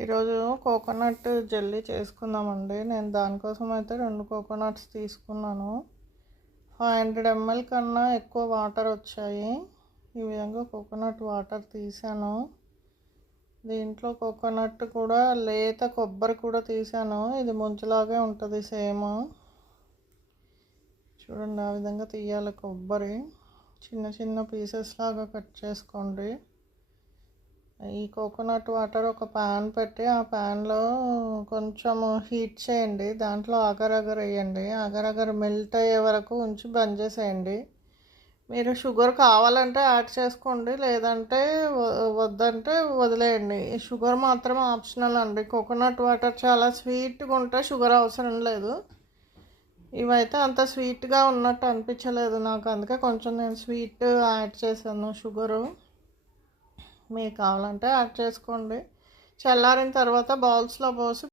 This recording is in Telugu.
ఈరోజు కోకోనట్ జెల్లీ చేసుకుందామండి. నేను దానికోసం అయితే 2 కోకోనట్స్ తీసుకున్నాను. 500 ml కన్నా ఎక్కువ వాటర్ వచ్చాయి. ఈ విధంగా కోకోనట్ వాటర్ తీసాను. దీంట్లో కోకోనట్ కూడా లేత కొబ్బరి కూడా తీసాను. ఇది ముంచులాగే ఉంటుంది సేమ్. చూడండి, ఆ విధంగా తీయాలి. కొబ్బరి చిన్న చిన్న పీసెస్ లాగా కట్ చేసుకోండి. ఈ కోకోనట్ వాటర్ ఒక ప్యాన్ పెట్టి ఆ ప్యాన్లో కొంచెం హీట్ చేయండి. దాంట్లో అగరగర వేయండి. అగరగర మెల్ట్ అయ్యే వరకు ఉంచి బంద్ చేసేయండి. మీరు షుగర్ కావాలంటే యాడ్ చేసుకోండి, లేదంటే వద్దంటే వదిలేయండి. షుగర్ మాత్రం ఆప్షనల్ అండి. కోకోనట్ వాటర్ చాలా స్వీట్గా ఉంటే షుగర్ అవసరం లేదు. ఇవైతే అంత స్వీట్గా ఉన్నట్టు అనిపించలేదు నాకు, అందుకే కొంచెం నేను స్వీట్ యాడ్ చేశాను షుగరు. మీకు కావాలంటే యాడ్ చేసుకోండి. చల్లారిన తర్వాత బౌల్స్లో పోసి